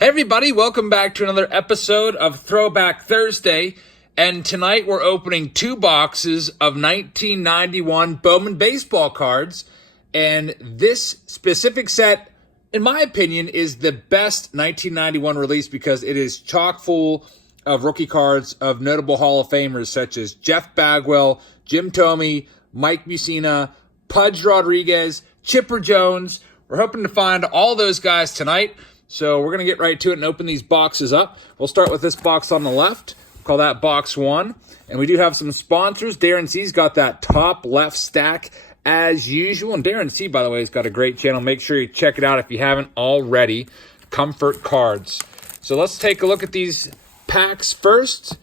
Hey everybody, welcome back to another episode of Throwback Thursday. And tonight we're opening 2 boxes of 1991 Bowman baseball cards. And this specific set, in my opinion, is the best 1991 release because it is chock full of rookie cards of notable Hall of Famers such as Jeff Bagwell, Jim Thome, Mike Mussina, Pudge Rodriguez, Chipper Jones. We're hoping to find all those guys tonight. So we're going to get right to it and open these boxes up. We'll start with this box on the left. Call that box 1. And we do have some sponsors. Darren C's got that top left stack as usual. And Darren C, by the way, has got a great channel. Make sure you check it out if you haven't already. Comfort Cards. So let's take a look at these packs first.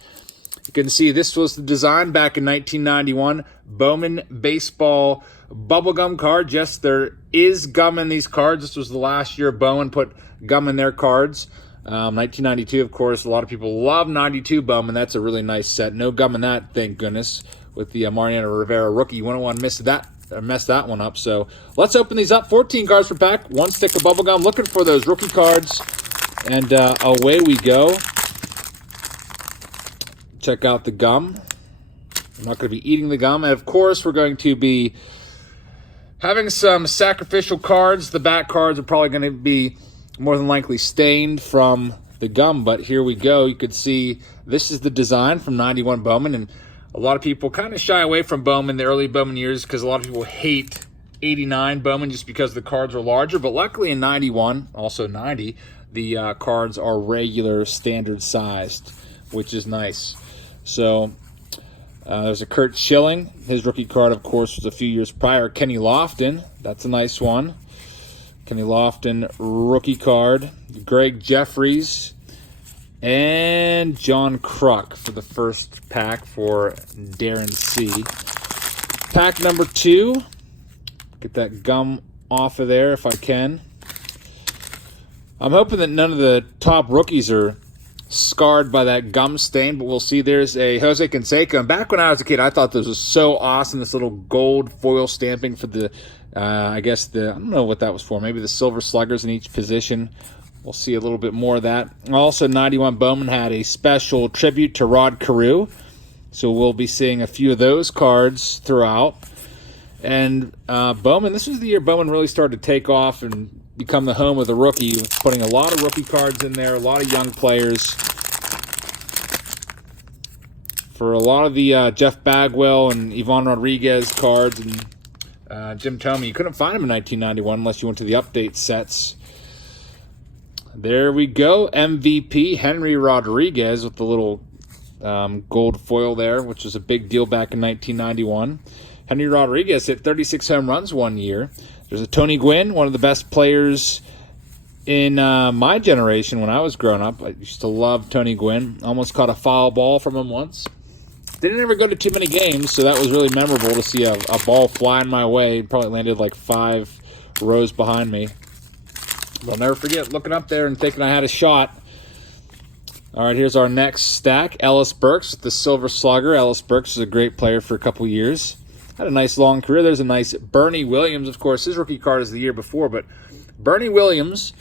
You can see this was the design back in 1991. Bowman baseball bubblegum card. Yes, there is gum in these cards. This was the last year Bowman put gum in their cards. 1992, of course, a lot of people love 92 Bowman. That's a really nice set. No gum in that, thank goodness, with the Mariano Rivera rookie. You wouldn't want to mess that one up. So let's open these up. 14 cards per pack, 1 stick of bubble gum. Looking for those rookie cards, and away we go. Check out the gum. I'm not going to be eating the gum. And of course, we're going to be having some sacrificial cards. The back cards are probably going to be more than likely stained from the gum, but here we go. You could see this is the design from 91 Bowman, and a lot of people kind of shy away from Bowman, the early Bowman years, because a lot of people hate 89 Bowman just because the cards are larger, but luckily in 91, also 90, the cards are regular standard sized, which is nice. So there's a Curt Schilling. His rookie card, of course, was a few years prior. Kenny Lofton, that's a nice one. Kenny Lofton rookie card. Greg Jeffries and John Kruk for the first pack for Darren C. Pack number 2. Get that gum off of there if I can. I'm hoping that none of the top rookies are scarred by that gum stain, but we'll see. There's a Jose Canseco. And back when I was a kid, I thought this was so awesome, this little gold foil stamping for the I don't know what that was for. Maybe the silver sluggers in each position. We'll see a little bit more of that. Also, 91 Bowman had a special tribute to Rod Carew. So we'll be seeing a few of those cards throughout. And Bowman, this was the year Bowman really started to take off and become the home of the rookie, putting a lot of rookie cards in there, a lot of young players. For a lot of the Jeff Bagwell and Yvonne Rodriguez cards and Jim Thome, you couldn't find him in 1991 unless you went to the update sets. There we go. MVP Henry Rodriguez with the little gold foil there, which was a big deal back in 1991. Henry Rodriguez hit 36 home runs one year. There's a Tony Gwynn, one of the best players in my generation when I was growing up. I used to love Tony Gwynn. Almost caught a foul ball from him once. Didn't ever go to too many games, so that was really memorable to see a ball flying my way. It probably landed like 5 rows behind me. But I'll never forget looking up there and thinking I had a shot. All right, here's our next stack. Ellis Burks with the Silver Slugger. Ellis Burks was a great player for a couple years. Had a nice long career. There's a nice Bernie Williams. Of course, his rookie card is the year before, but Bernie Williams,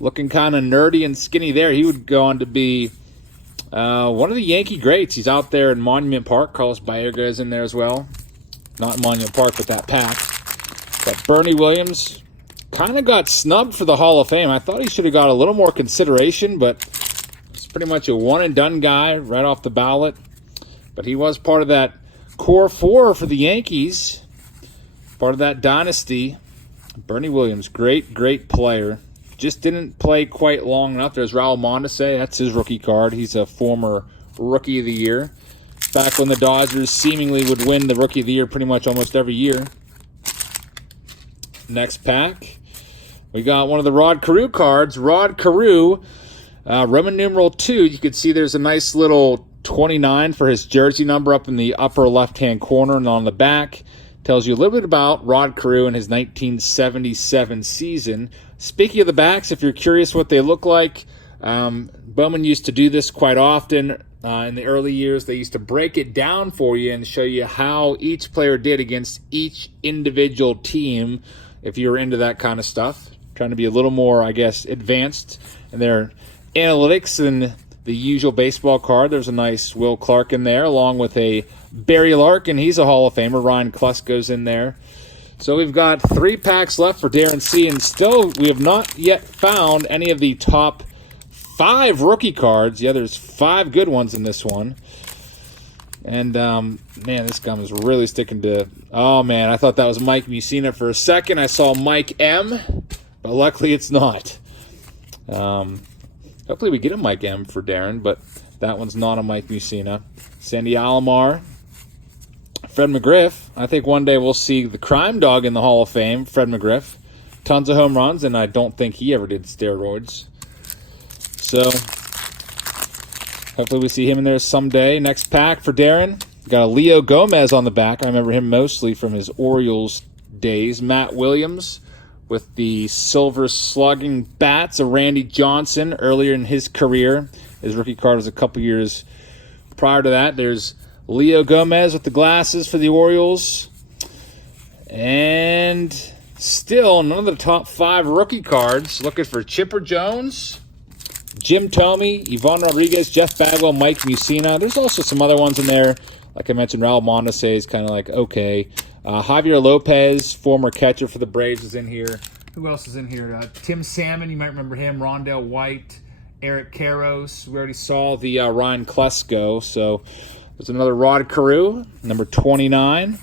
looking kind of nerdy and skinny there. He would go on to be one of the Yankee greats. He's out there in Monument Park. Carlos Baerga is in there as well. Not Monument Park, but that pack. But Bernie Williams kind of got snubbed for the Hall of Fame. I thought he should have got a little more consideration, but he's pretty much a one-and-done guy right off the ballot. But he was part of that core 4 for the Yankees, part of that dynasty. Bernie Williams, great player. Just didn't play quite long enough. There's Raul Mondesi. That's his rookie card. He's a former Rookie of the Year. Back when the Dodgers seemingly would win the Rookie of the Year pretty much almost every year. Next pack. We got one of the Rod Carew cards. Rod Carew, Roman numeral 2. You can see there's a nice little 29 for his jersey number up in the upper left-hand corner, and on the back tells you a little bit about Rod Carew and his 1977 season. Speaking of the backs, if you're curious what they look like, Bowman used to do this quite often in the early years. They used to break it down for you and show you how each player did against each individual team, if you were into that kind of stuff. trying to be a little more, I guess, advanced in their analytics than the usual baseball card. There's a nice Will Clark in there, along with a Barry Larkin. He's a Hall of Famer. Ryan Klesko's in there. So we've got 3 packs left for Darren C. And still, we have not yet found any of the top 5 rookie cards. Yeah, there's 5 good ones in this one. And, man, this gum is really sticking to... Oh, man, I thought that was Mike Mussina for a second. I saw Mike M., but luckily it's not. Hopefully we get a Mike M for Darren, but that one's not a Mike Mussina. Sandy Alomar. Fred McGriff. I think one day we'll see the crime dog in the Hall of Fame, Fred McGriff. Tons of home runs, and I don't think he ever did steroids. So, hopefully we see him in there someday. Next pack for Darren. Got a Leo Gomez on the back. I remember him mostly from his Orioles days. Matt Williams with the silver slugging bats. A Randy Johnson earlier in his career. His rookie card was a couple years prior to that. There's Leo Gomez with the glasses for the Orioles. And still none of the top 5 rookie cards. Looking for Chipper Jones, Jim Thome, Yvonne Rodriguez, Jeff Bagwell, Mike Mussina. There's also some other ones in there. Like I mentioned, Raul Mondesi is kind of like, okay. Javier Lopez, former catcher for the Braves, is in here. Who else is in here? Tim Salmon, you might remember him. Rondell White, Eric Karros. We already saw the Ryan Klesko. So there's another Rod Carew, number 29.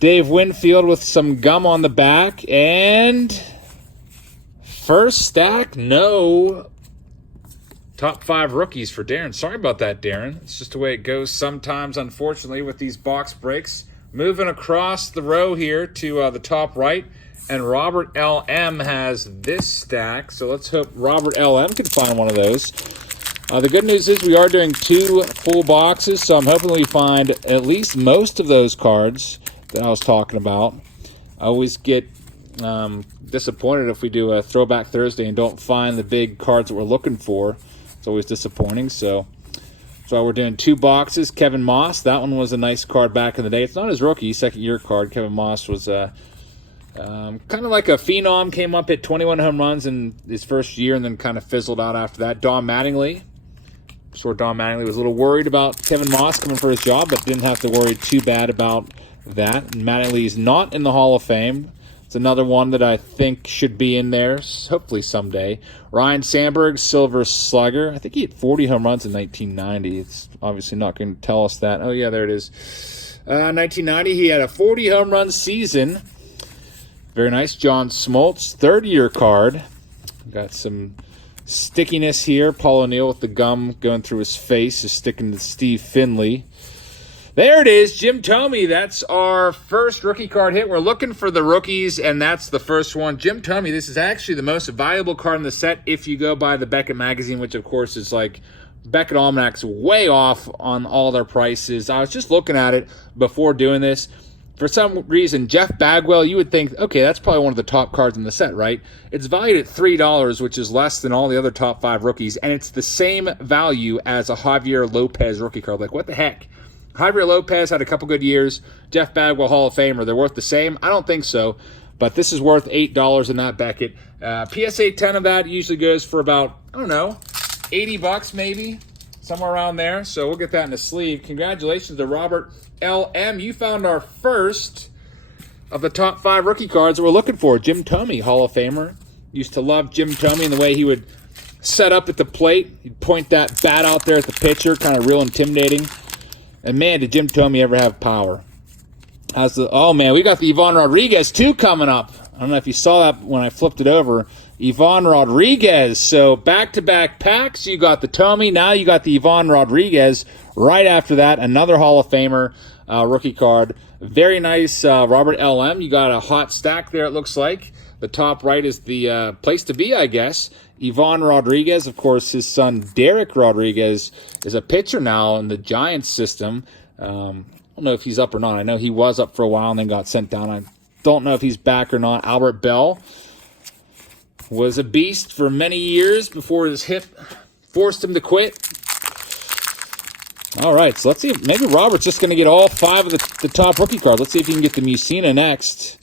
Dave Winfield with some gum on the back. And first stack, no top 5 rookies for Darren. Sorry about that, Darren. It's just the way it goes sometimes, unfortunately, with these box breaks. Moving across the row here to the top right. And Robert L.M. has this stack. So let's hope Robert L.M. can find one of those. The good news is we are doing 2 full boxes, so I'm hoping we find at least most of those cards that I was talking about. I always get disappointed if we do a Throwback Thursday and don't find the big cards that we're looking for. It's always disappointing, so we're doing 2 boxes. Kevin Moss, that one was a nice card back in the day. It's not his rookie, second-year card. Kevin Moss was kind of like a phenom, came up, hit 21 home runs in his first year and then kind of fizzled out after that. Don Mattingly. I'm sure Don Mattingly was a little worried about Kevin Moss coming for his job, but didn't have to worry too bad about that. And Mattingly is not in the Hall of Fame. It's another one that I think should be in there, hopefully someday. Ryan Sandberg, Silver Slugger. I think he hit 40 home runs in 1990. It's obviously not going to tell us that. Oh, yeah, there it is. 1990, he had a 40 home run season. Very nice. John Smoltz, third-year card. Got some stickiness here. Paul O'Neill with the gum going through his face is sticking to Steve Finley. There it is, Jim Thome. That's our first rookie card hit. We're looking for the rookies, and that's the first one. Jim Thome, this is actually the most valuable card in the set if you go by the Beckett magazine, which, of course, is like Beckett Almanac's way off on all their prices. I was just looking at it before doing this. For some reason, Jeff Bagwell, you would think, okay, that's probably one of the top cards in the set, right? It's valued at $3, which is less than all the other top 5 rookies, and it's the same value as a Javier Lopez rookie card. Like, what the heck? Javier Lopez had a couple good years. Jeff Bagwell, Hall of Famer. They're worth the same? I don't think so, but this is worth $8 in that Beckett. PSA 10 of that usually goes for about, I don't know, $80 maybe, somewhere around there. So we'll get that in the sleeve. Congratulations to Robert L.M. You found our first of the top 5 rookie cards that we're looking for. Jim Thome, Hall of Famer. Used to love Jim Thome and the way he would set up at the plate. He'd point that bat out there at the pitcher, kind of real intimidating. And, man, did Jim Thome ever have power. Oh, man, we got the Yvonne Rodriguez, too, coming up. I don't know if you saw that when I flipped it over. Yvonne Rodriguez. So back-to-back packs. You got the Thome. Now you got the Yvonne Rodriguez. Right after that, another Hall of Famer rookie card. Very nice Robert L.M. You got a hot stack there, it looks like. The top right is the place to be, I guess. Yvonne Rodriguez, of course, his son Derek Rodriguez is a pitcher now in the Giants system. I don't know if he's up or not. I know he was up for a while and then got sent down. I don't know if he's back or not. Albert Bell was a beast for many years before his hip forced him to quit. All right, so let's see. Maybe Robert's just going to get all 5 of the top rookie cards. Let's see if he can get the Mussina next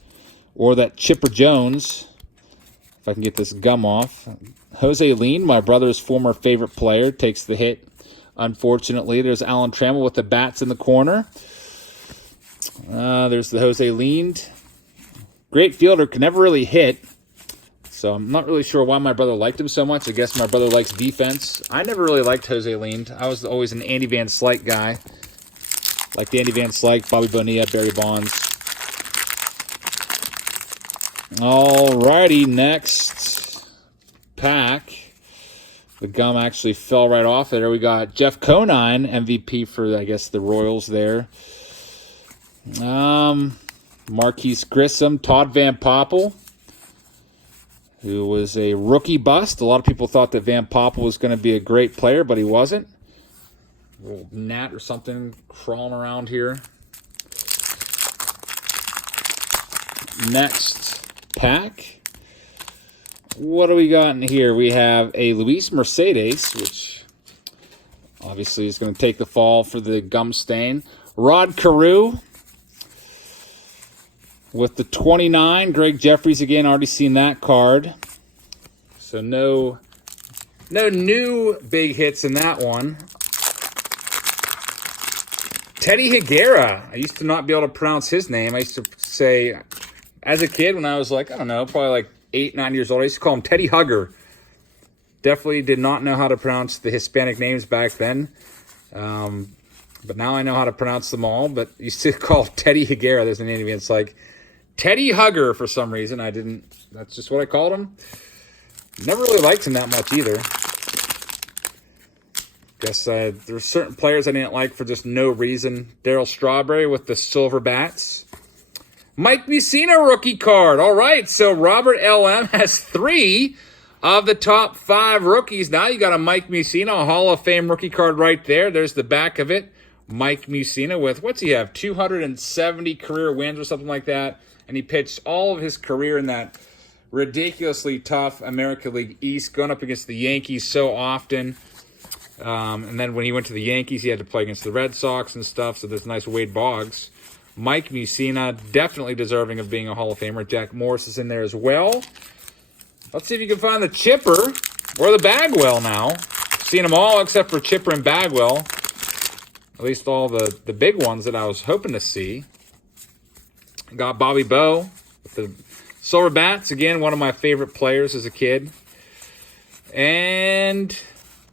or that Chipper Jones. if I can get this gum off. Jose Lean, my brother's former favorite player, takes the hit. Unfortunately, there's Alan Trammell with the bats in the corner. There's the Jose Lean. Great fielder, can never really hit. So I'm not really sure why my brother liked him so much. I guess my brother likes defense. I never really liked Jose Lean. I was always an Andy Van Slyke guy. Like Andy Van Slyke, Bobby Bonilla, Barry Bonds. Alrighty, next pack. The gum actually fell right off there. We got Jeff Conine, MVP for, I guess, the Royals there. Marquise Grissom, Todd Van Poppel, who was a rookie bust. A lot of people thought that Van Poppel was going to be a great player, but he wasn't. A little gnat or something crawling around here. Next pack. What do we got in here? We have a Luis Mercedes, which obviously is going to take the fall for the gum stain. Rod Carew with the 29. Greg Jeffries again, already seen that card. So no new big hits in that one. Teddy Higuera. I used to not be able to pronounce his name. I used to say, as a kid when I was like, I don't know, probably like 8, 9 years old, I used to call him Teddy Hugger. Definitely did not know how to pronounce the Hispanic names back then. But now I know how to pronounce them all. But used to call Teddy Higuera. There's an name. It's like Teddy Hugger for some reason. That's just what I called him. Never really liked him that much either. Guess there's certain players I didn't like for just no reason. Darryl Strawberry with the silver bats. Mike Mussina rookie card. All right, so Robert L.M. has 3 of the top 5 rookies. Now you got a Mike Mussina, a Hall of Fame rookie card right there. There's the back of it. Mike Mussina with, what's he have, 270 career wins or something like that. And he pitched all of his career in that ridiculously tough American League East, going up against the Yankees so often. And then when he went to the Yankees, he had to play against the Red Sox and stuff. So there's nice Wade Boggs. Mike Mussina, definitely deserving of being a Hall of Famer. Jack Morris is in there as well. Let's see if you can find the Chipper or the Bagwell now. Seen them all except for Chipper and Bagwell. At least all the big ones that I was hoping to see. Got Bobby Bowe with the silver bats. Again, one of my favorite players as a kid. And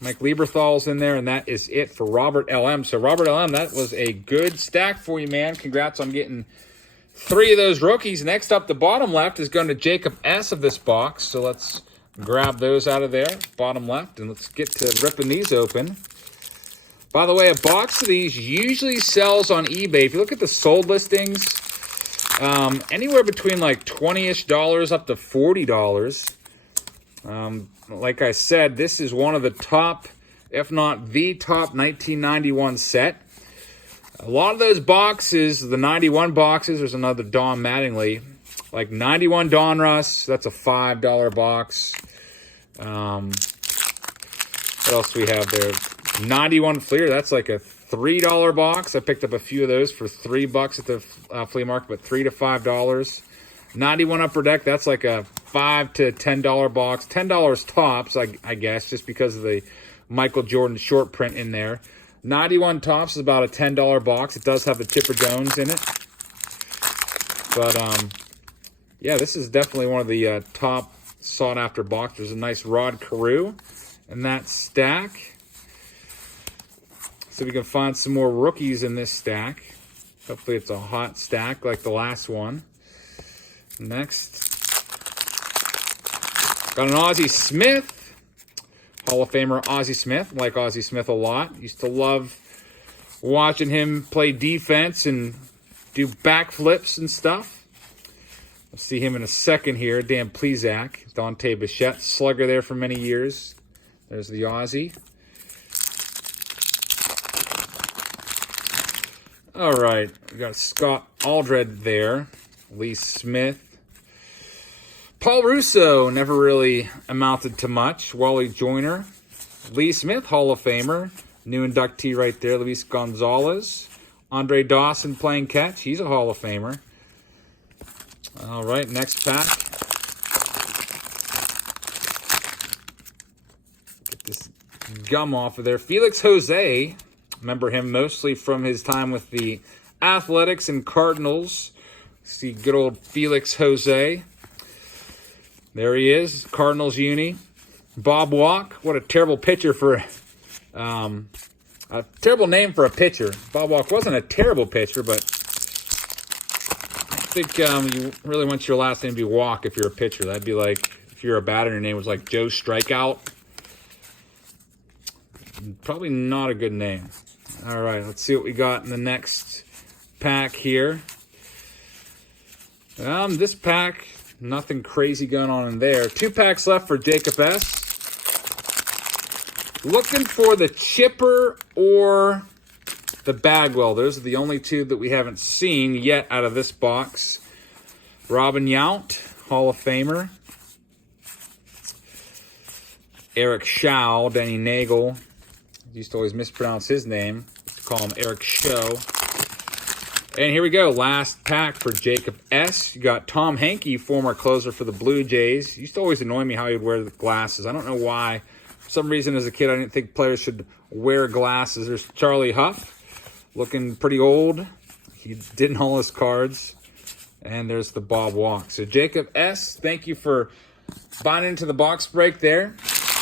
Mike Lieberthal's in there, and that is it for Robert L.M. So, Robert L.M., that was a good stack for you, man. Congrats on getting 3 of those rookies. Next up, the bottom left is going to Jacob S. of this box. So, let's grab those out of there, bottom left, and let's get to ripping these open. By the way, a box of these usually sells on eBay. If you look at the sold listings, anywhere between like $20-ish up to $40. Like I said, this is one of the top, if not the top 1991 set. A lot of those boxes, the 91 boxes, there's another Don Mattingly. Like 91 Donruss, that's a $5 box. What else do we have there? 91 Fleer, that's like a $3 box. I picked up a few of those for $3 at the flea market, but $3 to $5. 91 Upper Deck, that's like a $5 to $10 box. $10 tops, I guess, just because of the Michael Jordan short print in there. 91 Tops is about a $10 box. It does have the Chipper Jones in it. But, yeah, this is definitely one of the top sought-after boxes. There's a nice Rod Carew in that stack. So we can find some more rookies in this stack. Hopefully it's a hot stack like the last one. Next, got an Ozzie Smith, Hall of Famer Ozzie Smith. Like Ozzie Smith a lot. Used to love watching him play defense and do backflips and stuff. We'll see him in a second here. Dan Plesac, Dante Bichette, slugger there for many years. There's the Ozzie. All right, we got Scott Aldred there. Lee Smith. Paul Russo, never really amounted to much. Wally Joyner. Lee Smith, Hall of Famer. New inductee right there, Luis Gonzalez. Andre Dawson playing catch. He's a Hall of Famer. All right, next pack. gum off of there. Felix Jose, remember him mostly from his time with the Athletics and Cardinals. See good old Felix Jose. There he is, Cardinals uni. Bob Walk, what a terrible pitcher for, a terrible name for a pitcher. Bob Walk wasn't a terrible pitcher, but I think you really want your last name to be Walk if you're a pitcher. That'd be like if you're a batter and your name was like Joe Strikeout. Probably not a good name. All right, let's see what we got in the next pack here. This pack, nothing crazy going on in there. 2 packs left for Jacob S. Looking for the Chipper or the Bagwell. Those are the only 2 that we haven't seen yet out of this box. Robin Yount, Hall of Famer. Eric Schau, Denny Nagel. Used to always mispronounce his name. Call him Eric Show. And here we go. Last pack for Jacob S. You got Tom Henke, former closer for the Blue Jays. Used to always annoy me how he would wear the glasses. I don't know why. For some reason as a kid, I didn't think players should wear glasses. There's Charlie Huff, looking pretty old. He didn't haul his cards. And there's the Bob Walk. So Jacob S., thank you for buying into the box break there.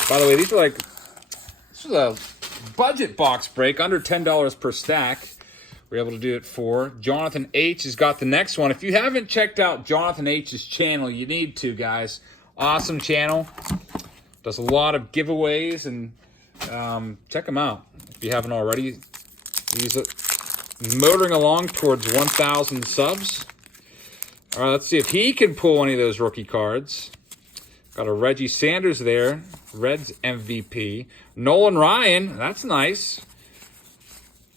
By the way, this was a budget box break, under $10 per stack. We're able to do it for Jonathan H. has got the next one. If you haven't checked out Jonathan H's channel, you need to, guys. Awesome channel. Does a lot of giveaways, and check him out if you haven't already. He's motoring along towards 1,000 subs. All right, let's see if he can pull any of those rookie cards. Got a Reggie Sanders there, Reds MVP. Nolan Ryan, that's nice.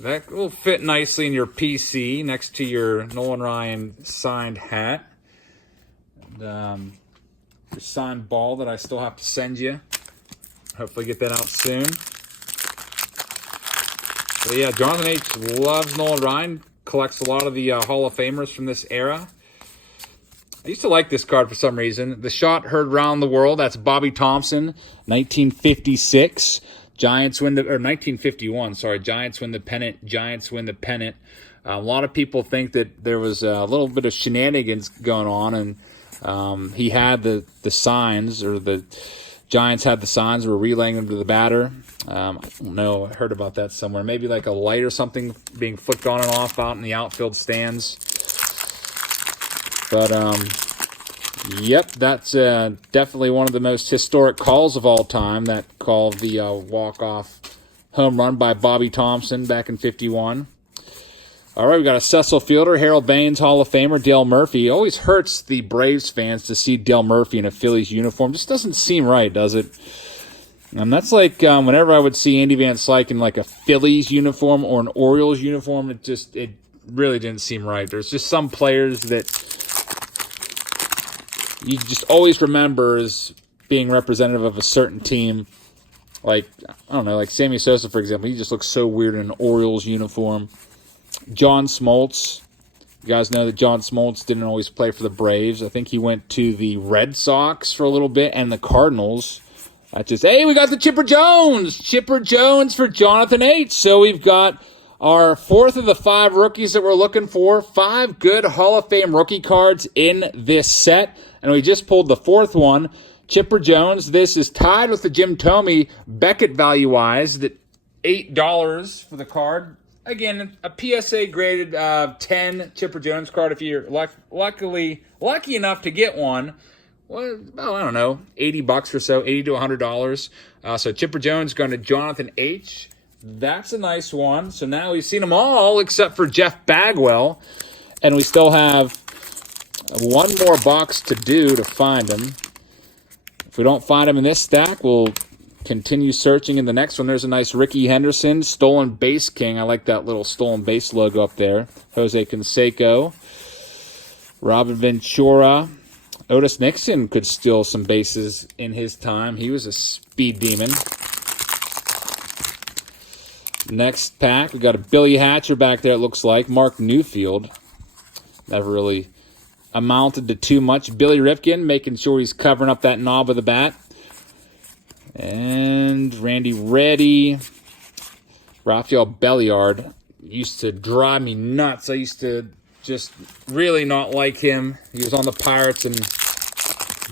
That will fit nicely in your PC next to your Nolan Ryan signed hat. And, your signed ball that I still have to send you. Hopefully get that out soon. But yeah, Jonathan H. loves Nolan Ryan. Collects a lot of the Hall of Famers from this era. I used to like this card for some reason. The shot heard round the world. That's Bobby Thompson, 1956. Giants win the, or 1951, sorry. Giants win the pennant. Giants win the pennant. A lot of people think that there was a little bit of shenanigans going on, and he had the signs, or the Giants had the signs, were relaying them to the batter. I don't know. I heard about that somewhere. Maybe like a light or something being flicked on and off out in the outfield stands. But, yep, that's definitely one of the most historic calls of all time, that call of the walk-off home run by Bobby Thompson back in 51. All right, we got a Cecil Fielder, Harold Baines, Hall of Famer, Dale Murphy. It always hurts the Braves fans to see Dale Murphy in a Phillies uniform. Just doesn't seem right, does it? And that's like whenever I would see Andy Van Slyke in like a Phillies uniform or an Orioles uniform, it really didn't seem right. There's just some players that you just always remember as being representative of a certain team. Like, I don't know, like Sammy Sosa, for example. He just looks so weird in an Orioles uniform. John Smoltz. You guys know that John Smoltz didn't always play for the Braves. I think he went to the Red Sox for a little bit and the Cardinals. That's just, hey, we got the Chipper Jones. Chipper Jones for Jonathan H. So we've got our 4th of the 5 rookies that we're looking for. 5 good Hall of Fame rookie cards in this set. And we just pulled the 4th one, Chipper Jones. This is tied with the Jim Thome Beckett value-wise, at $8 for the card. Again, a PSA graded 10 Chipper Jones card. If you're lucky enough to get one, well, I don't know, $80 or so, $80 to $100. So Chipper Jones going to Jonathan H. That's a nice one. So now we've seen them all except for Jeff Bagwell, and we still have one more box to do to find them. If we don't find them in this stack, we'll continue searching in the next one. There's a nice Ricky Henderson, Stolen Base King. I like that little Stolen Base logo up there. Jose Canseco, Robin Ventura. Otis Nixon could steal some bases in his time. He was a speed demon. Next pack, we got a Billy Hatcher back there, it looks like. Mark Newfield. Never really amounted to too much. Billy Rifkin, making sure he's covering up that knob of the bat. And Randy Reddy. Rafael Belliard used to drive me nuts. I used to just really not like him. He was on the Pirates and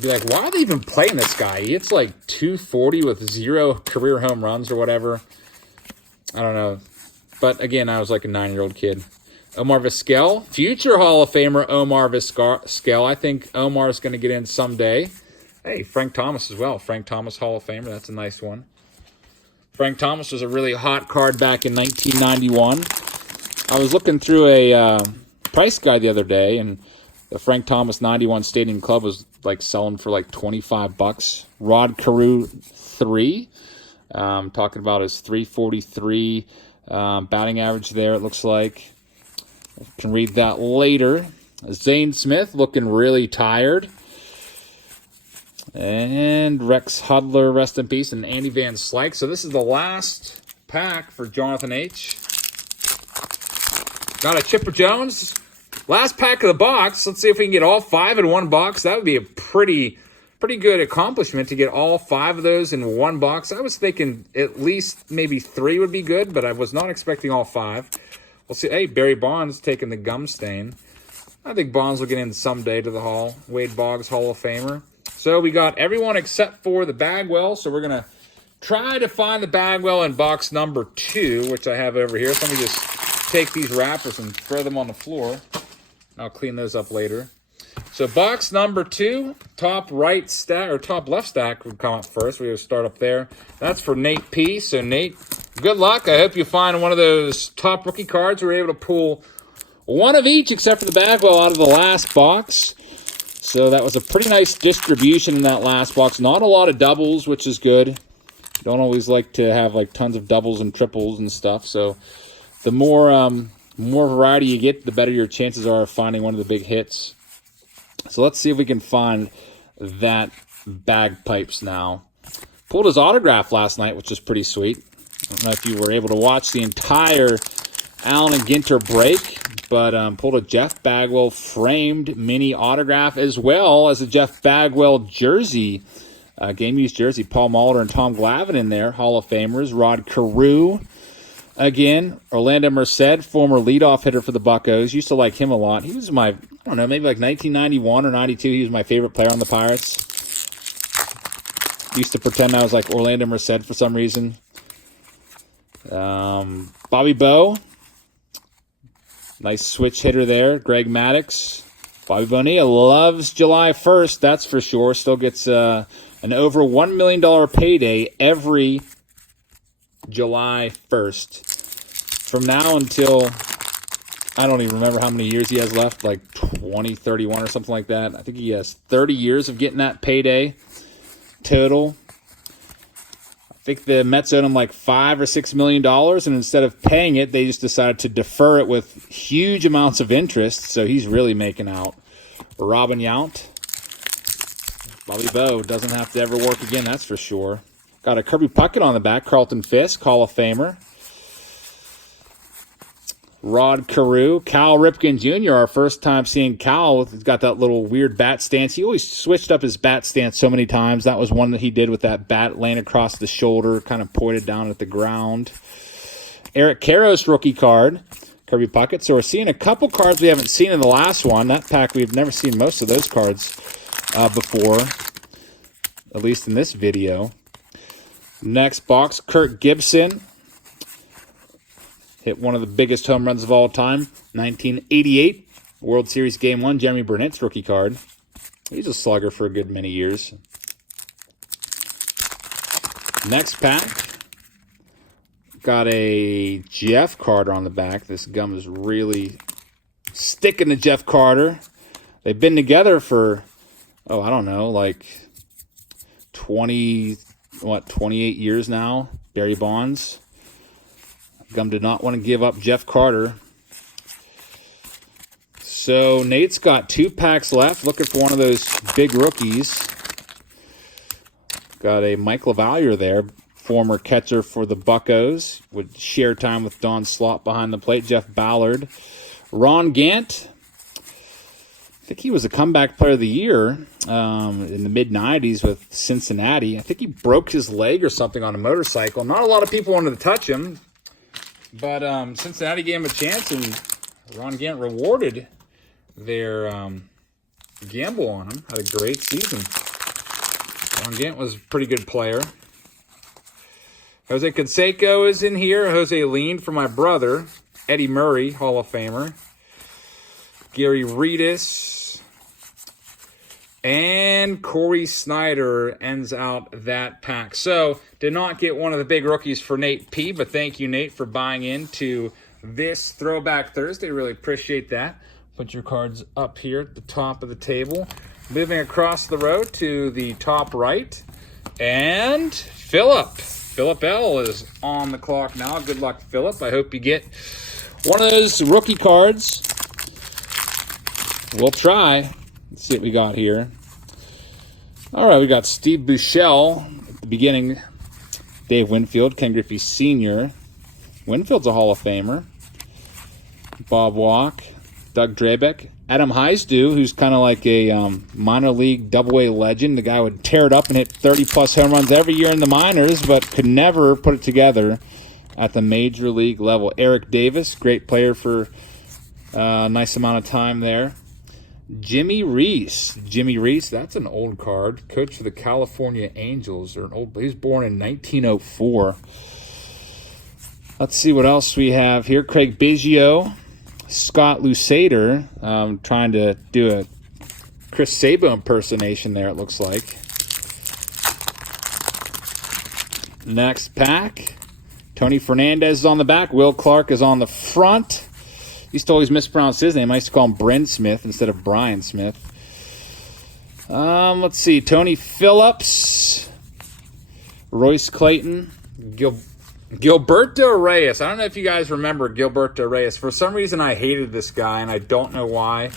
be like, why are they even playing this guy? He hits like 240 with 0 career home runs or whatever. I don't know. But again, I was like a 9-year-old kid. Omar Vizquel, future Hall of Famer Omar Vizquel. I think Omar is going to get in someday. Hey, Frank Thomas as well. Frank Thomas, Hall of Famer. That's a nice one. Frank Thomas was a really hot card back in 1991. I was looking through a price guide the other day, and the Frank Thomas 91 Stadium Club was like selling for like $25. Rod Carew 3. Talking about his 343 batting average there, it looks like. Can read that later. Zane Smith looking really tired. And Rex Hudler, rest in peace, and Andy Van Slyke. So this is the last pack for Jonathan H. Got a Chipper Jones. Last pack of the box. Let's see if we can get all 5 in one box. That would be a pretty good accomplishment to get all 5 of those in one box. I was thinking at least maybe 3 would be good, but I was not expecting all 5. We'll see. Hey, Barry Bonds taking the gum stain. I think Bonds will get in someday to the Hall. Wade Boggs, Hall of Famer. So we got everyone except for the Bagwell. So we're going to try to find the Bagwell in box number 2, which I have over here. So let me just take these wrappers and throw them on the floor. I'll clean those up later. So box number 2, top right stack or top left stack would come up first. We will start up there. That's for Nate P. So Nate, good luck. I hope you find one of those top rookie cards. We were able to pull one of each except for the Bagwell out of the last box. So that was a pretty nice distribution in that last box. Not a lot of doubles, which is good. Don't always like to have like tons of doubles and triples and stuff. So the more variety you get, the better your chances are of finding one of the big hits. So let's see if we can find that Bagpipes now. Pulled his autograph last night, which is pretty sweet. I don't know if you were able to watch the entire Allen and Ginter break, but pulled a Jeff Bagwell framed mini autograph as well as a Jeff Bagwell jersey, game-used jersey. Paul Molitor and Tom Glavine in there, Hall of Famers. Rod Carew, again. Orlando Merced, former leadoff hitter for the Buccos. Used to like him a lot. He was my, I don't know, maybe like 1991 or 92. He was my favorite player on the Pirates. Used to pretend I was like Orlando Merced for some reason. Bobby Bowe. Nice switch hitter there. Greg Maddux. Bobby Bonilla loves July 1st, that's for sure. Still gets an over $1 million payday every July 1st. From now until, I don't even remember how many years he has left, like 20, 31 or something like that. I think he has 30 years of getting that payday total. I think the Mets owed him like $5 or $6 million, and instead of paying it, they just decided to defer it with huge amounts of interest. So he's really making out. Robin Yount. Bobby Bowe doesn't have to ever work again, that's for sure. Got a Kirby Puckett on the back. Carlton Fisk, Hall of Famer. Rod Carew. Cal Ripken Jr., our first time seeing Cal. He's got that little weird bat stance. He always switched up his bat stance so many times. That was one that he did with that bat laying across the shoulder, kind of pointed down at the ground. Eric Karros rookie card. Kirby Puckett. So we're seeing a couple cards we haven't seen in the last one. That pack, we've never seen most of those cards before, at least in this video. Next box, Kirk Gibson. Hit one of the biggest home runs of all time, 1988, World Series Game 1, Jeremy Burnett's rookie card. He's a slugger for a good many years. Next pack, got a Jeff Carter on the back. This gum is really sticking to Jeff Carter. They've been together for, I don't know, like 28 years now. Barry Bonds. Gum did not want to give up Jeff Carter. So Nate's got 2 packs left, looking for one of those big rookies. Got a Mike LaValliere there, former catcher for the Buccos. Would share time with Don Slott behind the plate. Jeff Ballard. Ron Gant. I think he was a comeback player of the year in the mid-'90s with Cincinnati. I think he broke his leg or something on a motorcycle. Not a lot of people wanted to touch him, but Cincinnati gave him a chance, and Ron Gant rewarded their gamble on him. Had a great season. Ron Gant was a pretty good player. Jose Canseco is in here. Jose Lean for my brother. Eddie Murray, Hall of Famer. Gary Reedus. And Corey Snyder ends out that pack. So, did not get one of the big rookies for Nate P, but thank you, Nate, for buying into this Throwback Thursday. Really appreciate that. Put your cards up here at the top of the table. Moving across the row to the top right. And Philip. Philip L is on the clock now. Good luck, Philip. I hope you get one of those rookie cards. We'll try. Let's see what we got here. All right, we got Steve Buechele at the beginning. Dave Winfield, Ken Griffey Sr. Winfield's a Hall of Famer. Bob Walk, Doug Drabeck, Adam Heisdu, who's kind of like a minor league double-A legend. The guy would tear it up and hit 30-plus home runs every year in the minors, but could never put it together at the major league level. Eric Davis, great player for a nice amount of time there. Jimmy Reese. Jimmy Reese, that's an old card. Coach for the California Angels. He was born in 1904. Let's see what else we have here. Craig Biggio. Scott Lusader. Trying to do a Chris Sabo impersonation there, it looks like. Next pack. Tony Fernandez is on the back. Will Clark is on the front. Used to always mispronounce his name. I used to call him Bryn Smith instead of Brian Smith. Let's see. Tony Phillips. Royce Clayton. Gilberto Reyes. I don't know if you guys remember Gilberto Reyes. For some reason, I hated this guy, and I don't know why.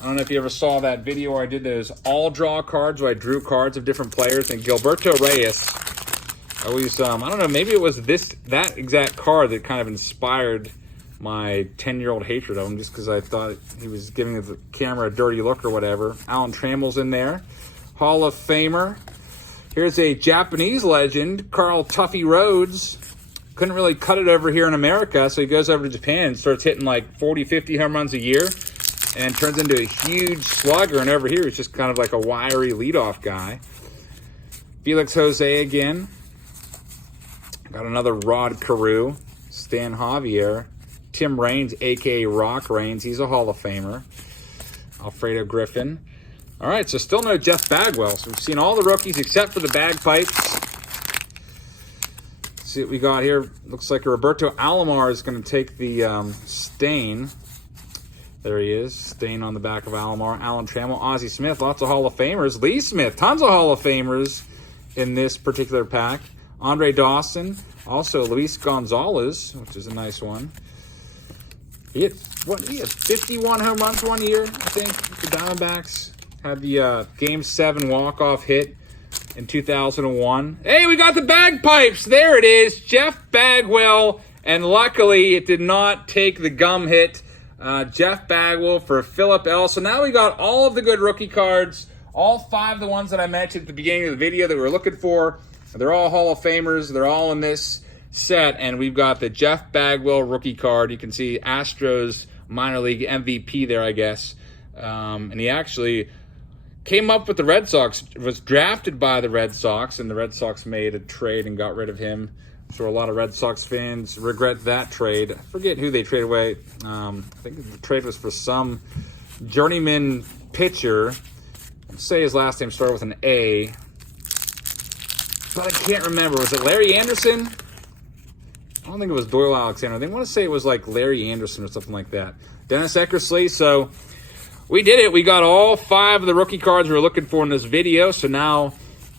I don't know if you ever saw that video where I did those all-draw cards, where I drew cards of different players. And Gilberto Reyes, always, I don't know, maybe it was that exact card that kind of inspired my 10-year-old hatred of him, just because I thought he was giving the camera a dirty look or whatever. Alan Trammell's in there. Hall of Famer. Here's a Japanese legend, Carl Tuffy Rhodes. Couldn't really cut it over here in America, so he goes over to Japan and starts hitting like 40, 50 home runs a year and turns into a huge slugger. And over here, he's just kind of like a wiry leadoff guy. Felix Jose again. Got another Rod Carew. Stan Javier. Tim Raines, a.k.a. Rock Raines. He's a Hall of Famer. Alfredo Griffin. All right, so still no Jeff Bagwell. So we've seen all the rookies except for the bagpipes. Let's see what we got here. Looks like Roberto Alomar is going to take the stain. There he is. Stain on the back of Alomar. Alan Trammell, Ozzie Smith. Lots of Hall of Famers. Lee Smith. Tons of Hall of Famers in this particular pack. Andre Dawson. Also Luis Gonzalez, which is a nice one. He had 51 home runs one year, I think, the Diamondbacks. Had the Game 7 walk-off hit in 2001. Hey, we got the bagpipes! There it is, Jeff Bagwell. And luckily, it did not take the gum hit. Jeff Bagwell for Philip L. So now we got all of the good rookie cards. All 5 of the ones that I mentioned at the beginning of the video that we were looking for. They're all Hall of Famers. They're all in this set, and we've got the Jeff Bagwell rookie card. You can see Astros minor league MVP there, I guess. And he actually came up with the Red Sox, was drafted by the Red Sox, and the Red Sox made a trade and got rid of him. So a lot of Red Sox fans regret that trade. I forget who they traded away. I think the trade was for some journeyman pitcher. Let's say his last name started with an A, but I can't remember. Was it Larry Anderson? I don't think it was Doyle Alexander. They want to say it was like Larry Anderson or something like that. Dennis Eckersley. So we did it. We got all 5 of the rookie cards we were looking for in this video. So now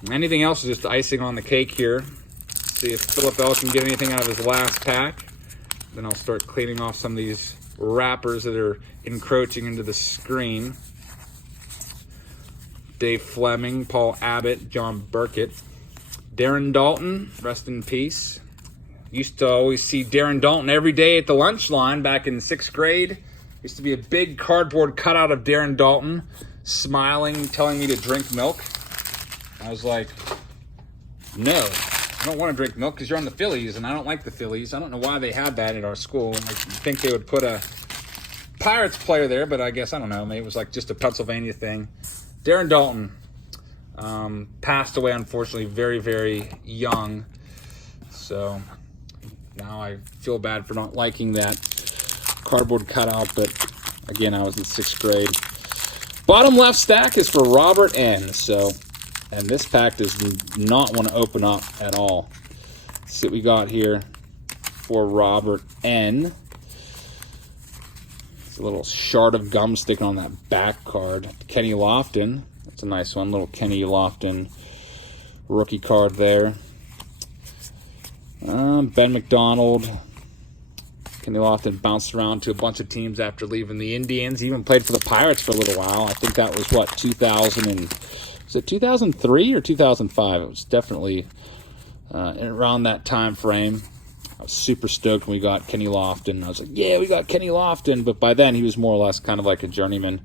anything else is just icing on the cake here. See if Philip L can get anything out of his last pack. Then I'll start cleaning off some of these wrappers that are encroaching into the screen. Dave Fleming, Paul Abbott, John Burkett. Darren Daulton, rest in peace. Used to always see Darren Daulton every day at the lunch line back in 6th grade. Used to be a big cardboard cutout of Darren Daulton, smiling, telling me to drink milk. I was like, no, I don't want to drink milk because you're on the Phillies, and I don't like the Phillies. I don't know why they had that at our school. I think they would put a Pirates player there, but I guess, I don't know, maybe it was like just a Pennsylvania thing. Darren Daulton passed away, unfortunately, very, very young. So now I feel bad for not liking that cardboard cutout, but again, I was in 6th grade. Bottom left stack is for Robert N. And this pack does not want to open up at all. Let's see what we got here for Robert N. It's a little shard of gum sticking on that back card. Kenny Lofton. That's a nice one. Little Kenny Lofton rookie card there. Ben McDonald. Kenny Lofton bounced around to a bunch of teams after leaving the Indians. He even played for the Pirates for a little while. I think that was, what, 2003 or 2005? It was definitely around that time frame. I was super stoked when we got Kenny Lofton. I was like, yeah, we got Kenny Lofton. But by then, he was more or less kind of like a journeyman.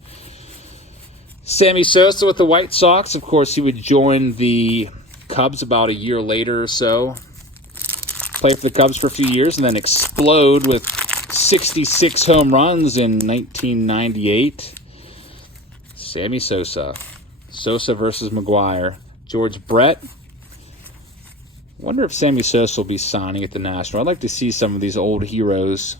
Sammy Sosa with the White Sox. Of course, he would join the Cubs about a year later or so. Play for the Cubs for a few years and then explode with 66 home runs in 1998. Sammy Sosa. Sosa versus McGuire. George Brett. Wonder if Sammy Sosa will be signing at the National. I'd like to see some of these old heroes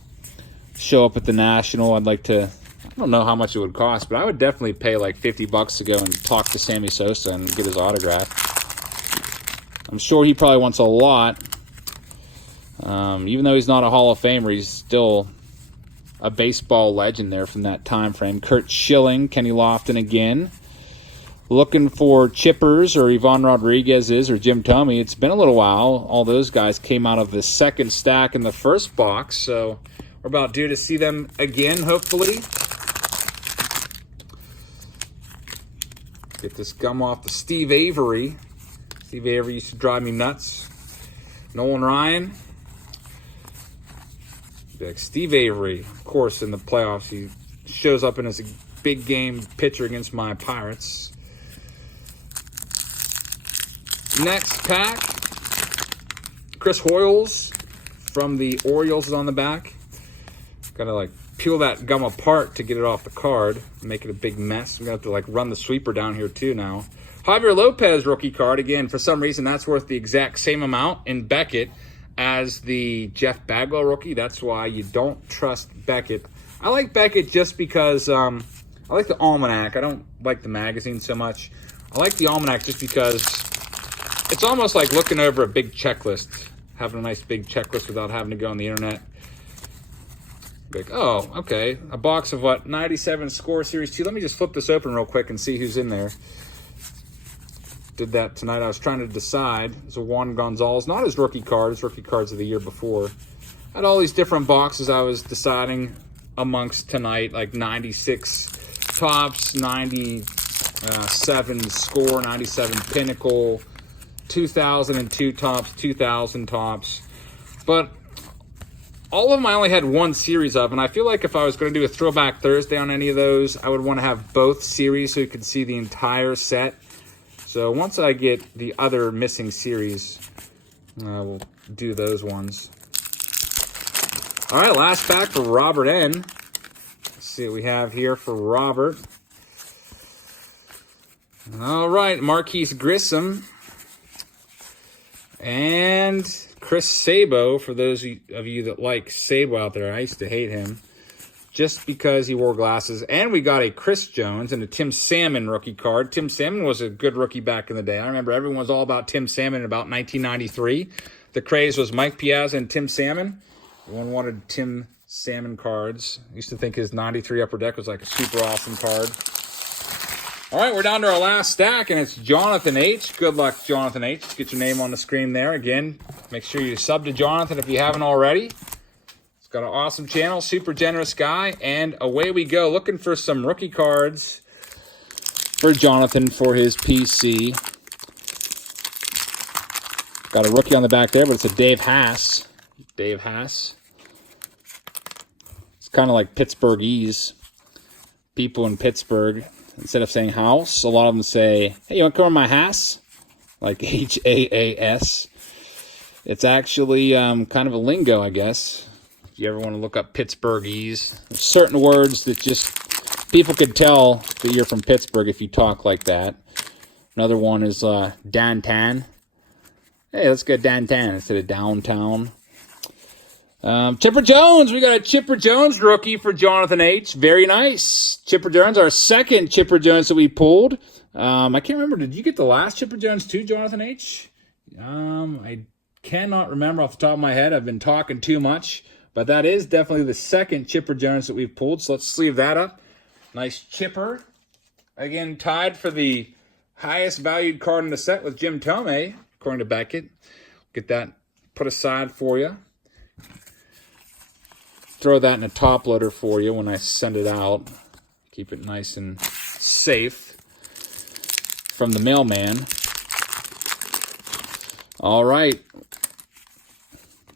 show up at the National. I'd like to, I don't know how much it would cost, but I would definitely pay like $50 to go and talk to Sammy Sosa and get his autograph. I'm sure he probably wants a lot. Even though he's not a Hall of Famer, he's still a baseball legend there from that time frame. Kurt Schilling, Kenny Lofton again. Looking for Chippers or Yvonne Rodriguez's or Jim Thome. It's been a little while. All those guys came out of the second stack in the first box, so we're about due to see them again, hopefully. Get this gum off to Steve Avery. Steve Avery used to drive me nuts. Nolan Ryan. Like Steve Avery, of course, in the playoffs, he shows up in his big game pitcher against my Pirates. Next pack, Chris Hoyles from the Orioles is on the back. Gotta like peel that gum apart to get it off the card, make it a big mess. I'm gonna have to like run the sweeper down here too now. Javier Lopez rookie card, again, for some reason that's worth the exact same amount in Beckett as the Jeff Bagwell rookie. That's why you don't trust Beckett. I like Beckett just because I like the almanac. I don't like the magazine so much. I like the almanac just because it's almost like looking over a big checklist, having a nice big checklist without having to go on the internet. Like, oh, okay, a box of what, 97 Score Series 2. Let me just flip this open real quick and see who's in there. Did that tonight. I was trying to decide. It's a Juan Gonzalez, not his rookie card, his rookie cards of the year before. I had all these different boxes I was deciding amongst tonight, like 96 Tops, 97 Score, 97 Pinnacle, 2002 Tops, 2000 Tops. But all of them I only had one series of, and I feel like if I was going to do a Throwback Thursday on any of those, I would want to have both series so you could see the entire set. So once I get the other missing series, we'll do those ones. All right, last pack for Robert N. Let's see what we have here for Robert. All right, Marquise Grissom. And Chris Sabo, for those of you that like Sabo out there. I used to hate him just because he wore glasses. And we got a Chris Jones and a Tim Salmon rookie card. Tim Salmon was a good rookie back in the day. I remember everyone was all about Tim Salmon in about 1993. The craze was Mike Piazza and Tim Salmon. Everyone wanted Tim Salmon cards. I used to think his 93 Upper Deck was like a super awesome card. All right, we're down to our last stack, and it's Jonathan H. Good luck, Jonathan H. Get your name on the screen there. Again, make sure you sub to Jonathan if you haven't already. Got an awesome channel, super generous guy, and away we go. Looking for some rookie cards for Jonathan for his PC. Got a rookie on the back there, but it's a Dave Haas. Dave Haas. It's kind of like Pittsburghese. People in Pittsburgh, instead of saying house, a lot of them say, hey, you want to come to my house? Like Haas. It's actually kind of a lingo, I guess. If you ever want to look up Pittsburghese, there's certain words that just people could tell that you're from Pittsburgh if you talk like that. Another one is downtown. Hey, let's go downtown instead of downtown. Chipper Jones. We got a Chipper Jones rookie for Jonathan H. Very nice. Chipper Jones, our second Chipper Jones that we pulled. I can't remember. Did you get the last Chipper Jones too, Jonathan H? I cannot remember off the top of my head. I've been talking too much. But that is definitely the second Chipper Jones that we've pulled. So let's sleeve that up. Nice Chipper. Again, tied for the highest valued card in the set with Jim Thome, according to Beckett. Get that put aside for you. Throw that in a top loader for you when I send it out. Keep it nice and safe from the mailman. All right.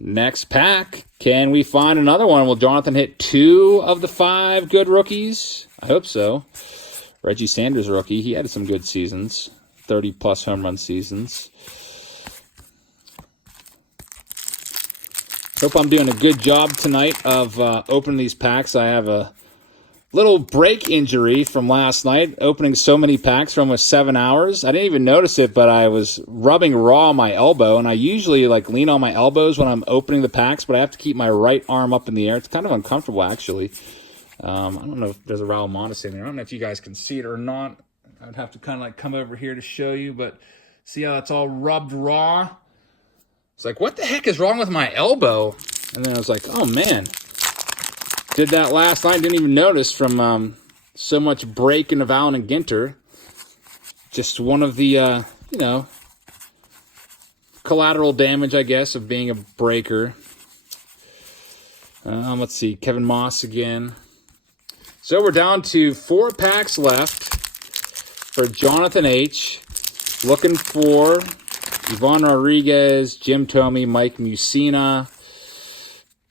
Next pack. Can we find another one? Will Jonathan hit 2 of the 5 good rookies? I hope so. Reggie Sanders rookie. He had some good seasons. 30-plus home run seasons. Hope I'm doing a good job tonight of opening these packs. I have a little break injury from last night, opening so many packs for almost 7 hours. I didn't even notice it, but I was rubbing raw on my elbow, and I usually lean on my elbows when I'm opening the packs, but I have to keep my right arm up in the air. It's kind of uncomfortable, actually. I don't know if there's a Raul Mondesi in there. I don't know if you guys can see it or not. I'd have to kind of come over here to show you, but see how it's all rubbed raw? It's like, what the heck is wrong with my elbow? And then I was like, oh, man. Did that last night. Didn't even notice from so much breaking of Allen and Ginter. Just one of the, collateral damage, I guess, of being a breaker. Let's see. Kevin Moss again. So we're down to 4 packs left for Jonathan H. Looking for Yvonne Rodriguez, Jim Thome, Mike Mussina.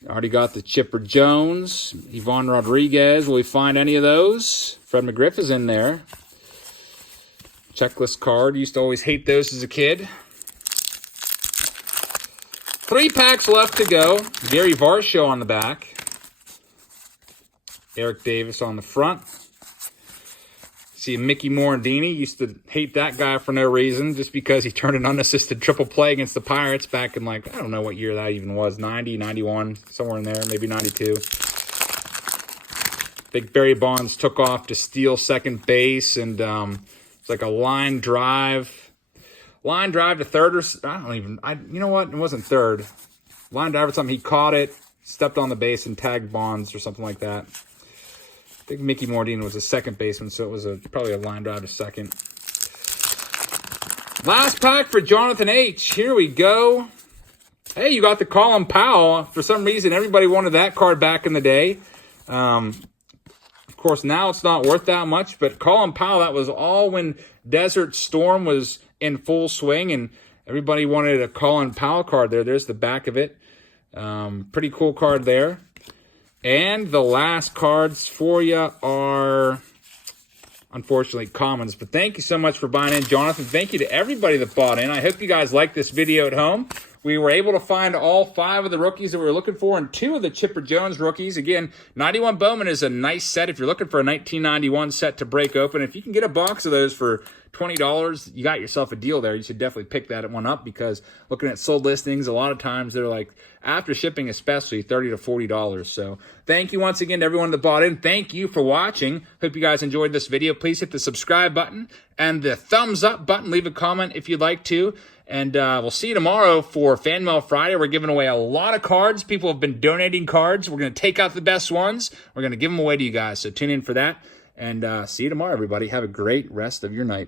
Already got the Chipper Jones. Yvonne Rodriguez. Will we find any of those? Fred McGriff is in there. Checklist card. Used to always hate those as a kid. 3 packs left to go. Gary Varsho on the back. Eric Davis on the front. See Mickey Morandini. Used to hate that guy for no reason, just because he turned an unassisted triple play against the Pirates back in, I don't know what year that even was, 90, 91, somewhere in there, maybe 92. I think Barry Bonds took off to steal second base, and it's like a line drive to third, or you know what? It wasn't third. Line drive or something. He caught it, stepped on the base, and tagged Bonds or something like that. I think Mickey Morandini was a second baseman, so it was probably a line drive to second. Last pack for Jonathan H. Here we go. Hey, you got the Colin Powell. For some reason, everybody wanted that card back in the day. Of course, now it's not worth that much, but Colin Powell, that was all when Desert Storm was in full swing, and everybody wanted a Colin Powell card there. There's the back of it. Pretty cool card there. And the last cards for you are, unfortunately, commons. But thank you so much for buying in, Jonathan. Thank you to everybody that bought in. I hope you guys liked this video at home. We were able to find all 5 of the rookies that we were looking for and 2 of the Chipper Jones rookies. Again, 91 Bowman is a nice set if you're looking for a 1991 set to break open. If you can get a box of those for $20, you got yourself a deal there. You should definitely pick that one up, because looking at sold listings, a lot of times they're after shipping especially, $30 to $40. So thank you once again to everyone that bought in. Thank you for watching. Hope you guys enjoyed this video. Please hit the subscribe button and the thumbs up button. Leave a comment if you'd like to. And we'll see you tomorrow for Fan Mail Friday. We're giving away a lot of cards. People have been donating cards. We're going to take out the best ones. We're going to give them away to you guys. So tune in for that. And see you tomorrow, everybody. Have a great rest of your night.